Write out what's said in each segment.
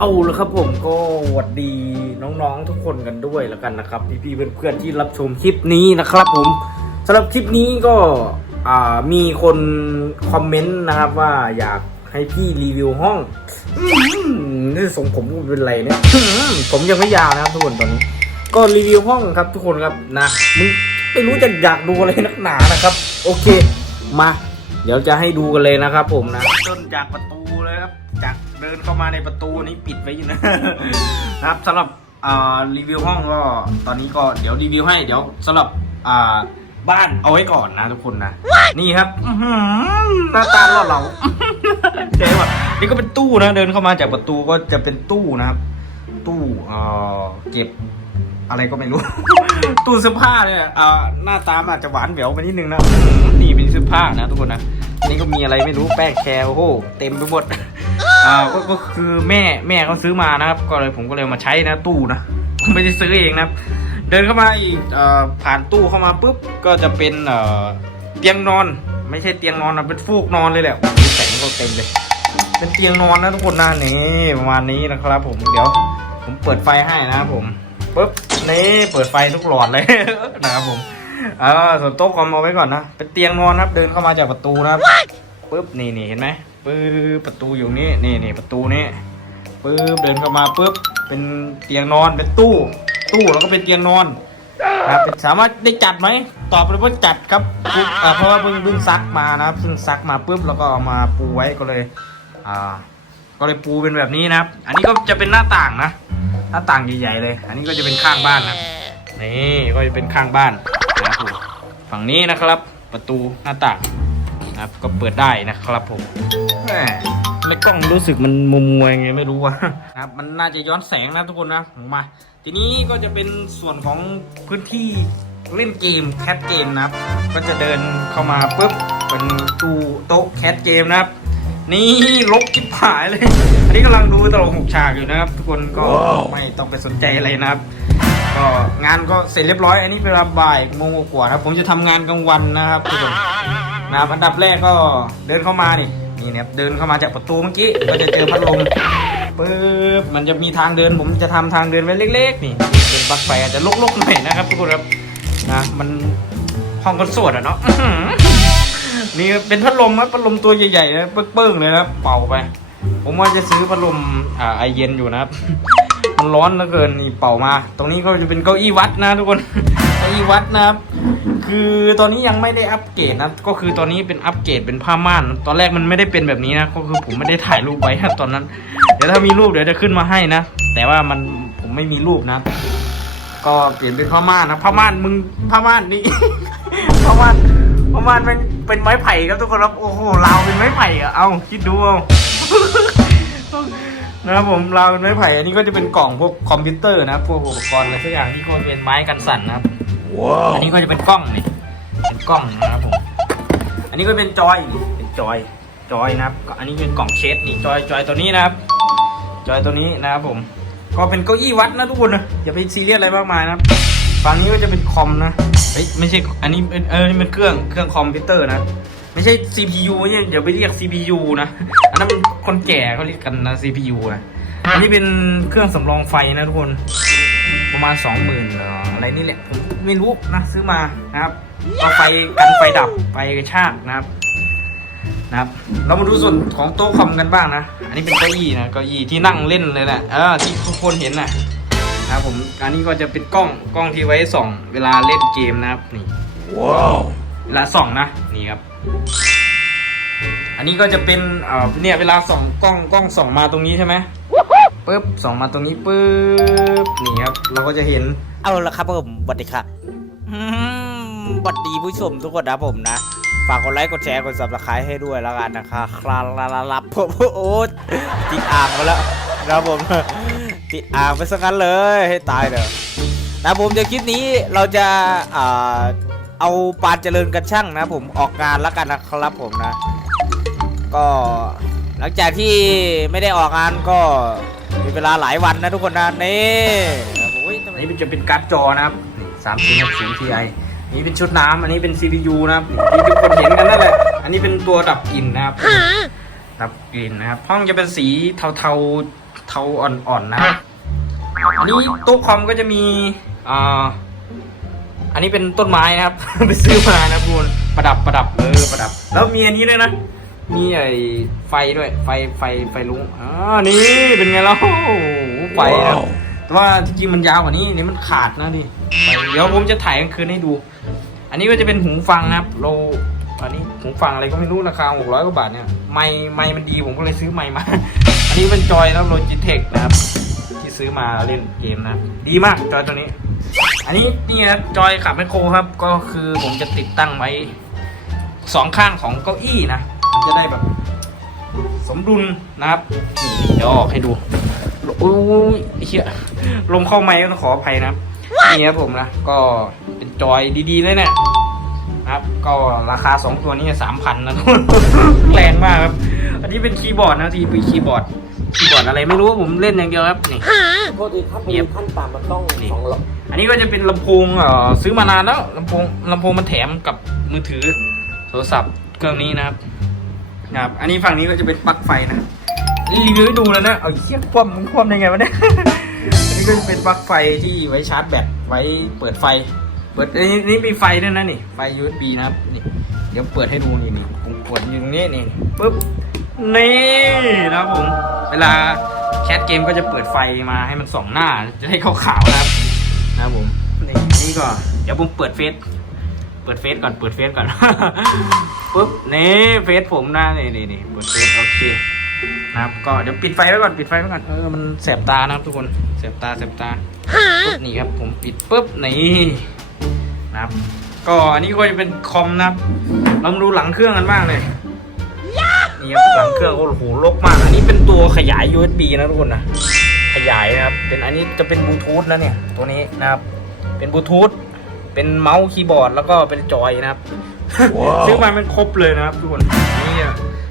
เอาละครับผมก็หวัดดีน้องๆทุกคนกันด้วยแล้วกันนะครับ พี่ๆเพื่อนๆที่รับชมคลิปนี้นะครับ ผมสำหรับคลิปนี้ก็มีคนคอมเมนต์นะครับว่าอยากให้พี่รีวิวห้องนี่ทรงผมเป็นไรเนี่ยอืมผมยังไม่ยาวนะครับทุกคนตอนนี้ ก็รีวิวห้องครับทุกคนครับนะมึงไม่รู้จะอยากดูอะไรนักหนานะครับ โอเค มา เดี๋ยวจะให้ดูกันเลยนะครับ ผมนะต้นจากประตูเลยครับ เดินเข้ามาในประตูนี้ปิดไว้อยู่นะ นะครับสำหรับอ่ารีวิวห้องก็ตอนนี้ก็เดี๋ยวรีวิวให้เดี๋ยวสำหรับอ่าบ้านเอาไว้ก่อนนะทุกคนนะนี่ครับอื้อหือหน้าตาล่อเราเจ๊ว่ะนี่ก็เป็นตู้นะเดินเข้ามาจากประตูก็จะเป็นตู้นะครับ ตู้เอ่อเก็บอะไรก็ไม่รู้ ตู้เสื้อผ้าเนี่ยอ่าหน้าตามนอาจจะหวานแหววไปนิดนึงนะอื้อหือนี่เป็นเสื้อผ้านะทุกคนนะอันนี่ก็มีอะไรไม่รู้แป้งแคร์โอ้โหเต็มไปหมด อ่าก็ก็คือแม่แม่เขาซื้อมานะครับ ก็เลยผมก็เลยมาใช้นะตู้นะไม่ได้ซื้อเองนะครับ เดินเข้ามาอีกเอ่อผ่านตู้เข้ามาปุ๊บก็จะเป็นเอ่อเตียงนอน ไม่ใช่เตียงนอนนะเป็นฟูกนอนเลยแหละโอ้โหแสงก็เต็มเลย เป็นเตียงนอนนะทุกคนนะนี่ประมาณนี้นะครับ ผมเดี๋ยว ผมเปิดไฟให้นะครับผมปุ๊บนี่เปิดไฟทุกหลอดเลย นะครับผมเออส่วนโต๊ะคอมเอาไว้ก่อนนะเป็นเตียงนอนครับ เดินเข้ามาจากประตูนะครับปุ๊บนี่นี่เห็นไหม ปุ๊บประตูอยู่นี่นี่นี่ประตูนี่ปุ๊บเดินเข้ามาปุ๊บเป็นเตียงนอนเป็นตู้ ตู้แล้วก็เป็นเตียงนอนนะครับสามารถได้จัดไหมตอบเลยว่าจัดครับเพราะว่าเพิ่งเพิ่งซักมานะครับเพิ่งซักมาปุ๊บแล้วก็เอามาปูไว้ก็เลยอ่าก็เลยปูเป็นแบบนี้นะครับ อันนี้ก็จะเป็นหน้าต่างนะ หน้าต่างใหญ่ๆเลย อันนี้ก็จะเป็นข้างบ้านนะนี่ก็จะเป็นข้างบ้านนะครับฝั่งนี้นะครับ ประตูหน้าต่างนะครับ ก็เปิดได้นะครับผม แหมในกล้องรู้สึกมันมัวมัวๆยังไงไม่รู้ว่านะครับมันน่าจะย้อนแสงนะทุกคนนะมา ทีนี้ก็จะเป็นส่วนของพื้นที่เล่นเกมแคทเกมนะครับ ก็จะเดินเข้ามาปุ๊บเป็นตู้โต๊ะแคทเกมนะครับ นี่ลบจิบหายเลย อันนี้กำลังดูตลกหกฉากอยู่นะครับ ทุกคนก็ไม่ต้องไปสนใจอะไรนะครับก็งานก็เสร็จเรียบร้อย อันนี้เป็นเวลาบ่ายโมงกว่าๆครับ ผมจะทำงานกลางวันนะครับทุกคนนะครับอันดับแรกก็เดินเข้ามานี่ นี่นะครับเดินเข้ามาจากประตูเมื่อกี้ก็จะเจอพัดลมปึ๊บมันจะมีทางเดินผมจะทำทางเดินไว้เล็ก ๆ นี่เป็นปลั๊กไฟอาจจะลกๆหน่อยนะครับทุกคนครับนะมันห้องคนสวดอะเนาะนี่เป็นพัดลมครับพัดลมตัวใหญ่ๆนะเปิ้งๆเลยนะครับเป่าไป ผมว่าจะซื้อพัดลมอ่าไอเย็นอยู่นะครับ มันร้อนเหลือเกินนี่เป่ามา ตรงนี้ก็จะเป็นเก้าอี้วัดนะทุกคน เก้าอี้วัดนะครับ คือตอนนี้ยังไม่ได้อัปเกรดนะ ก็คือตอนนี้เป็นอัปเกรดเป็นผ้าม่าน ตอนแรกมันไม่ได้เป็นแบบนี้นะ ก็คือผมไม่ได้ถ่ายรูปไว้นะตอนนั้น เดี๋ยวถ้ามีรูปเดี๋ยวจะขึ้นมาให้นะ แต่ว่ามันผมไม่มีรูปนะ ก็เปลี่ยนเป็นผ้าม่านนะ ผ้าม่านมึงผ้าม่านนี่ ผ้าม่านผ้าม่านเป็นเป็นไม้ไผ่ครับทุกคนครับ โอ้โหราวเป็นไม้ไผ่อะเอาคิดดูเอา นะครับผมราวเป็นไม้ไผ่อันนี้ก็จะเป็นกล่องพวกคอมพิวเตอร์นะพวกอุปกรณ์อะไรสักอย่างที่ก็เป็นไม้กันสั่นนะครับอันนี้ก็จะเป็นกล้องนี่เป็นกล้องนะครับผมอันนี้ก็เป็นจอยเป็นจอยจอยนะครับก็อันนี้เป็นกล่องเคสนี่จอยจอยตัวนี้นะครับ จอยตัวนี้นะครับผม ก็เป็นเก้าอี้วัดนะทุกคนนะอย่าไปซีเรียสอะไรมากมายนะครับฝั่งนี้ก็จะเป็นคอมนะเฮ้ยไม่ใช่อันนี้เป็นเออนี่เป็นเครื่องเครื่องคอมพิวเตอร์นะ ไม่ใช่ CPU เนี่ยอย่าไปเรียก CPU นะอันนั้นคนแก่เขาเรียกกันนะ CPU นะอันนี้เป็นเครื่องสำรองไฟนะทุกคนประมาณสองหมื่นอะไรนี่แหละผมไม่รู้นะซื้อมานะครับเอาไฟกันไฟดับไฟกระชากนะครับนะครับ เรามาดูส่วนของโต๊ะคอมกันบ้างนะ อันนี้เป็นเก้าอี้นะเก้าอี้ที่นั่งเล่นเลยแหละเออที่ทุกคนเห็นนะนะครับผมอันนี้ก็จะเป็นกล้องกล้องที่ไว้ส่อง เวลาเล่นเกมนะครับนี่ว้าว ลาส่องนะนี่ครับ อันนี้ก็จะเป็นเอ่อเนี่ยเวลาส่องกล้องกล้องส่องมาตรงนี้ใช่ไหมปึ๊บส่องมาตรงนี้ปึ๊บนี่ครับเราก็จะเห็นเอาละครับผมสวัสดีครับสวัสดีผู้ชมทุกคนนะผมนะฝากกดไลค์กดแชร์กด subscribe ให้ด้วยแล้วกันนะคะคลาลาลาลับผมโอ้ติดอ่างไปแล้วนะครับผมติดอ่างไปสักกันเลยให้ตายเถอะนะผมเดี๋ยวคลิปนี้เราจะอ่า เอาปานเจริญกันช่างนะผมออกงานแล้วกันนะครับผมนะ ก็หลังจากที่ไม่ได้ออกงานก็มีเวลาหลายวันนะทุกคนนะนี่โอ้ยทำไมอันนี้มันจะเป็นการ์ดจอนะครับสามสิบหกสิบทีไอนี่เป็นชุดน้ำอันนี้เป็น CPU นะครับที่ทุกคนเห็นกันนั่นแหละ อันนี้เป็นตัวดับกลิ่นนะครับ ดับกลิ่นนะครับ ห้องจะเป็นสีเทาๆเทาอ่อนๆนะอันนี้โต๊ะคอมก็จะมีอ่า อันนี้เป็นต้นไม้นะครับ ไปซื้อมานะคุณประดับประดับเออประดับ แล้วมีอันนี้ด้วยนะมีไอ้ไฟด้วย ไฟไฟไฟลุงอ่านี่เป็นไงแล้วโอ้โหไฟนะแต่ว่าจริงๆมันยาวกว่านี้นี่มันขาดนะดิไฟเดี๋ยวผมจะถ่ายกลางคืนให้ดู อันนี้ก็จะเป็นหูฟังนะครับ เราอันนี้หูฟังอะไรก็ไม่รู้ราคา600กว่าบาทเนี่ยไม้ไม้มันดีผมก็เลยซื้อไม้มา อันนี้เป็นจอยแล้วโลจิเทคนะครับ ที่ซื้อมาเล่นเกมนะครับดีมากจอยตัวนี้ อันนี้นี่ครับจอยขับไมโครครับ ก็คือผมจะติดตั้งไว้สองข้างของเก้าอี้นะ มันจะได้แบบ สมดุลนะครับนี่เดี๋ยวออกให้ดูโอ้ยไอ้เหี้ยลมเข้าไม้ก็ต้องขออภัยนะครับนี่ครับผมนะ ก็เป็นจอยดีๆเลยเนี่ยนะครับ ก็ราคาสองตัวนี้สามพันนะทุกคนแรงมากครับ อันนี้เป็นคีย์บอร์ดนะทีเป็นคีย์บอร์ดคีย์บอร์ดอะไรไม่รู้ผมเล่นอย่างเดียวครับนี่โทษทีครับเงียบขั้นต่ำมันต้องนี่สองร้ อันนี้ก็จะเป็นลำโพงเอ่อซื้อมานานแล้วลำโพงลำโพงมันแถมกับมือถือโทรศัพท์เครื่องนี้นะครับนะครับ อันนี้ฝั่งนี้ก็จะเป็นปลั๊กไฟนะรีวิวให้ดูแล้วนะเอาเชี่ยคว่ำมึงคว่ำได้ไงวะเนี่ยอันนี้ก็จะเป็นปลั๊กไฟที่ไว้ชาร์จแบตไว้เปิดไฟ เปิดนนี้นี่มีไฟด้วยนะนี่ไฟ USB นะครับนี่เดี๋ยวเปิดให้ดูนี่นี่ผมกดอยู่ตรงนี้นี่ปุ๊บนี่นะครับผม เวลาแคสเกมก็จะเปิดไฟมาให้มันส่องหน้าจะได้ขาวๆนะครับ นะครับผมนี่นี่ก็เดี๋ยวผมเปิดเฟซเปิดเฟซก่อนเปิดเฟซก่อน ปุ๊บนี่เฟซผมนะนี่นี่นี่เปิดเฟซโอเคนะครับก็เดี๋ยวปิดไฟไว้ก่อนปิดไฟไว้ก่อนเออมันแสบตานะครับทุกคนแสบตาแสบตาปุ๊บนี่ครับผมปิดปุ๊บนี่นะครับ ก็อันนี้ก็จะเป็นคอมนะครับเรามาดูหลังเครื่องกันบ้างเลยนี่ครับหลังเครื่องโอ้โหรกมาก อันนี้เป็นตัวขยาย USB นะทุกคนนะ ขยายนะครับ เป็นอันนี้จะเป็นบลูทูธนะเนี่ย ตัวนี้นะครับ เป็นบลูทูธ เป็นเมาส์คีย์บอร์ด แล้วก็เป็นจอยนะครับ ซื้อมาเป็นครบเลยนะครับทุกคนอันนี่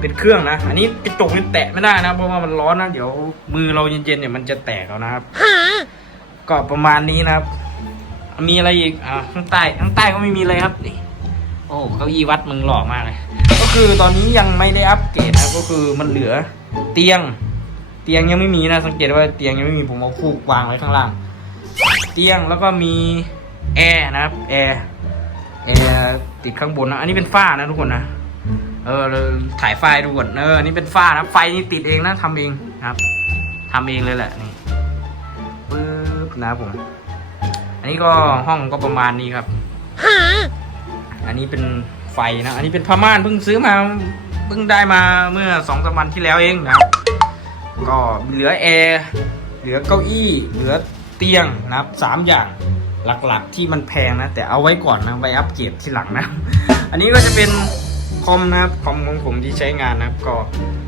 เป็นเครื่องนะ อันนี้กระจกนี่แตะไม่ได้นะ เพราะว่ามันร้อนนะ เดี๋ยวมือเราเย็นๆเนี่ยมันจะแตกเอานะครับ ก็ประมาณนี้นะครับ มีอะไรอีก อ่าข้างใต้ ข้างใต้ก็ไม่มีอะไรครับนี่โอ้เก้าอี้วัดมึงหล่อมากเลย ก็คือตอนนี้ยังไม่ได้อัปเกรดนะ ก็คือมันเหลือเตียงเตียงยังไม่มีนะสังเกตว่าเตียงยังไม่มีผมเอาฟูกวางไว้ข้างล่าง เตียงแล้วก็มีแอร์นะครับแอร์แอร์ติดข้างบนนะอันนี้เป็นฝ้านะทุกคนนะเออถ่ายไฟดูก่อนเอออันนี้เป็นฝ้านะไฟนี่ติดเองนะทำเองนะครับทำเองเลยแหละนี่ปึ๊บนะผม อันนี้ก็ห้องก็ประมาณนี้ครับอันนี้เป็นไฟนะอันนี้เป็นผ้าม่านเพิ่งซื้อมาเพิ่งได้มาเมื่อสองสามวันที่แล้วเองนะครับ ก็เหลือแอร์เหลือเก้าอี้เหลือเตียงนะครับสามอย่างหลักๆที่มันแพงนะ แต่เอาไว้ก่อนนะไว้อัปเกรดทีหลังนะ อันนี้ก็จะเป็นคอมนะครับคอมของผมที่ใช้งานนะครับ ก็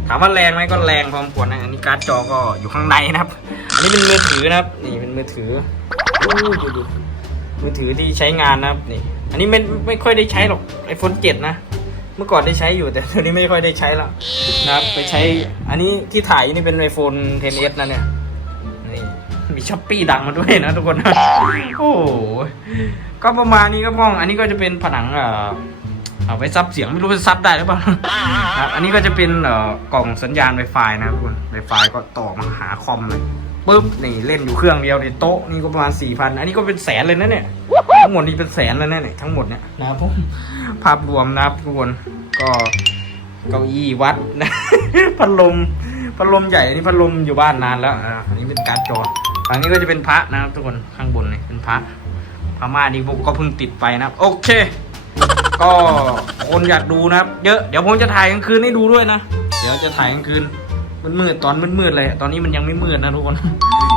ถามว่าแรงไหมก็แรงพอสมควรนะอันนี้การ์ดจอก็อยู่ข้างในนะครับ อันนี้เป็นมือถือนะครับ นี่เป็นมือถือโอ้ดูดิมือถือที่ใช้งานนะครับนี่ อันนี้ไม่ไม่ค่อยได้ใช้หรอกไอโฟนเจ็ดนะ มื่อก่อนได้ใช้อยู่แต่ตอนนี้ไม่ค่อยได้ใช้แล้วนะครับ ไปใช้อันนี้ที่ถ่ายนี่เป็น iPhone 10s นะเนี่ยนี่มีช้อปปี้ดังมาด้วยนะทุกคนโอ้โหก็ประมาณนี้ครับพ่อง อันนี้ก็จะเป็นผนังเอ่อเอาไว้ซับเสียงไม่รู้จะซับได้หรือเปล่าครับอันนี้ก็จะเป็นเอ่อกล่องสัญญาณ Wi-Fi นะครับทุกคน Wi-Fi ก็ต่อมาหาคอมเลยปุ๊บนี่เล่นอยู่เครื่องเดียวในโต๊ะนี่ก็ประมาณสี่พันอันนี้ก็เป็นแสนเลยนะเนี่ยทั้ งหมดนี่เป็นแสนแล้วนะเนี่ยทั้งหมดเนี่ยนะครับผมภาพรวมนะครับทุกคนก็เก้าอี้วัดนะพัดลมพัดลมใหญ่อันนี้พัดลมอยู่บ้านนานแล้วอ่าอันนี้เป็นการ์ดจอฝั่งนี้ก็จะเป็นพระนะครับทุกคนข้างบนนี่เป็นพระพม่านี่ผมก็เพิ่งติดไปนะครับโอเค ก็คนอยากดูนะครับ เยอะเดี๋ยวผมจะถ่ายกลางคืนให้ดูด้วยนะเดี๋ยวจะถ่ายกลางคืนมืดๆตอนมืดๆเลย ตอนนี้มันยังไม่มืดนะทุกคน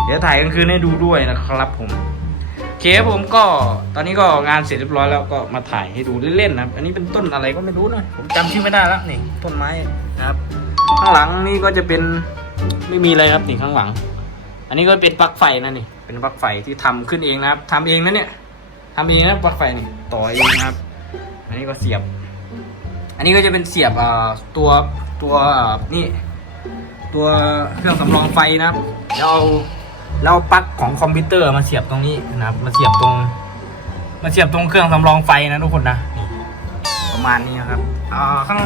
เดี๋ยวถ่ายกลางคืนให้ดูด้วยนะครับผมโอ เคครับผมก็ตอนนี้ก็งานเสร็จเรียบร้อยแล้วก็มาถ่ายให้ดูเล่นๆนะครับอันนี้เป็นต้นอะไรก็ไม่รู้นะผมจำชื่อไม่ได้แล้วนี่ต้นไม้นะครับ ข้างหลังนี่ก็จะเป็นไม่มีอะไรครับนี่ข้างหลัง อันนี้ก็เป็นปลั๊กไฟนะนี่ เป็นปลั๊กไฟที่ทำขึ้นเองนะครับทำเองนะเนี่ยทำเองนะปลั๊กไฟนี่ต่อเองนะครับ อันนี้ก็เสียบ อันนี้ก็จะเป็นเสียบอ่อตัวตัวอ่อนี่ ตัวเครื่องสำรองไฟนะครับแล้วเอา แล้วเอาปลั๊กของคอมพิวเตอร์มาเสียบตรงนี้นะครับ มาเสียบตรง มาเสียบตรงเครื่องสำรองไฟนะทุกคนนะนี่ประมาณนี้ครับอ่าข้าง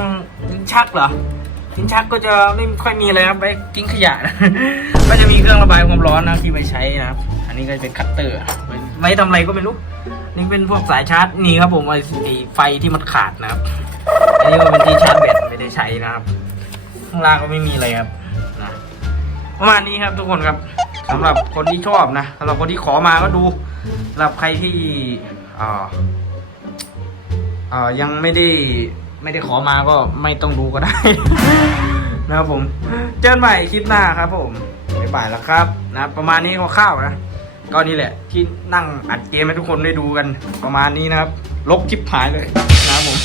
ลิ้นชักเหรอลิ้นชักก็จะไม่ค่อยมีอะไรครับไปทิ้งขยะนะก็จะมีเครื่องระบายความร้อนนะที่ไปใช้นะครับ อันนี้ก็จะเป็นคัตเตอร์ไว้ทำอะไรก็ไม่รู้นี่เป็นพวกสายชาร์จนี่ครับผมไอไอ้ไฟที่มันขาดนะครับ อันนี้ก็เป็นที่ชาร์จแบตไม่ได้ใช้นะครับ ข้างล่างก็ไม่มีอะไรครับนะประมาณนี้ครับทุกคนครับ สำหรับคนที่ชอบนะสำหรับคนที่ขอมาก็ดูสำหรับใครที่อ่าอ่ายังไม่ได้ไม่ได้ขอมาก็ไม่ต้องดูก็ได้ นะครับผม เจอกันใหม่คลิปหน้าครับผมบ๊ายบายแล้วครับนะ ประมาณนี้คร่าวนะก็นี่แหละ ที่นั่งอัดเกมให้ทุกคนได้ดูกัน ประมาณนี้นะครับ ลบคลิปหายเลยนะครับผม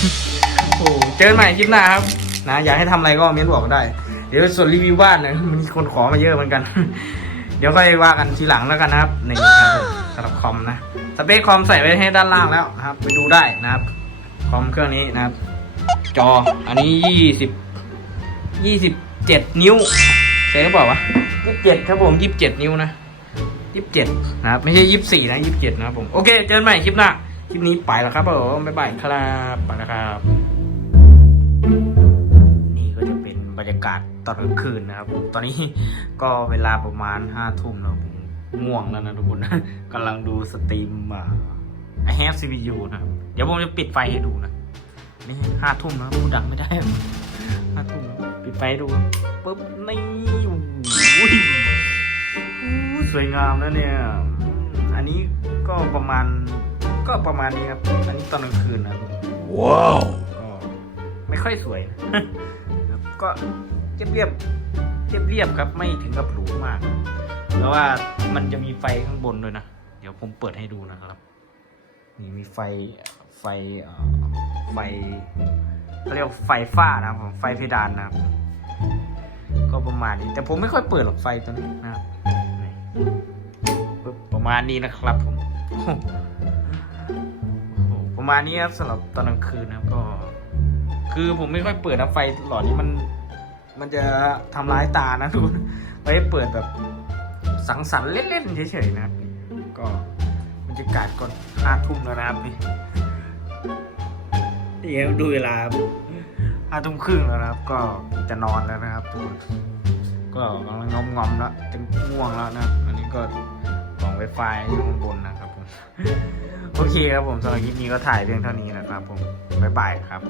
โอ้เจอกันใหม่คลิปหน้าครับนะอยากให้ทำอะไรก็เม้นบอกได้ เดี๋ยวส่วนรีวิวบ้านเนี่ยมันมีคนขอมาเยอะเหมือนกัน ดี๋ยวค่อยว่ากันทีหลังแล้วกันนะครับนี่ครับสำหรับคอมนะสเปคคอมใส่ไว้ให้ด้านล่างแล้วนะครับ ไปดูได้นะครับคอมเครื่องนี้นะครับ จออันนี้ยี่สิบยี่สิบเจ็ดนิ้วใช่หรือเปล่าวะยี่สิบเจ็ดครับผมยี่สิบเจ็ดนิ้วนะยี่สิบเจ็ดนะครับ ไม่ใช่ยี่สิบสี่นะยี่สิบเจ็ดนะครับผมโอเค เจอกันใหม่คลิปหน้าคลิปนี้ไปแล้วครับผมบ๊ายบายครับไปแล้วครับ นี่ก็จะเป็นบรรยากาศ ตอนกลางคืนนะครับผมตอนนี้ก็เวลาประมาณห้าทุ่มแล้วผมง่วงแล้วนะทุกคนกำลังดูสตรีมอ่า I have CPU นะครับ เดี๋ยวผมจะปิดไฟให้ดูนะ นี่ห้าทุ่มนะพูดดังไม่ได้ห้าทุ่มปิดไฟให้ดูครับปุ๊บนี่โอ้ยอู้สวยงามนะเนี่ยอืมอันนี้ก็ประมาณก็ประมาณนี้ครับ อันนี้ตอนกลางคืนนะครับว้าว ก็ไม่ค่อยสวยนะครับก็ เรียบเรียบเรียบครับไม่ถึงกับหรูมาก แล้วว่ามันจะมีไฟข้างบนด้วยนะ เดี๋ยวผมเปิดให้ดูนะครับนี่มีไฟไฟเอ่อไฟเขาเรียกว่าไฟฟ้านะครับผมไฟเพดานนะครับก็ประมาณนี้ แต่ผมไม่ค่อยเปิดหรอกไฟตัวนี้นะครับประมาณนี้นะครับผมโอ้โหประมาณนี้ครับสำหรับตอนกลางคืนนะก็ คือผมไม่ค่อยเปิดนะไฟหลอดนี้มัน มันจะทำร้ายตานะทุกคนไว้เปิดแบบสังสรรค์เล่นๆเฉยๆนะครับก็บรรยากาศก่อนห้าทุ่มแล้วนะครับนี่เดี๋ยวดูเวลาห้าทุ่มครึ่งแล้วนะครับ ก็จะนอนแล้วนะครับทุกคนก็กำลังงอมงอมๆแล้วจะง่วงแล้วนะครับอันนี้ก็กล่องไวไฟอยู่ข้างบนนะครับผมโอเคครับผมสำหรับคลิปนี้ก็ถ่ายเพียงเท่านี้นะครับผมบ๊ายบายครับ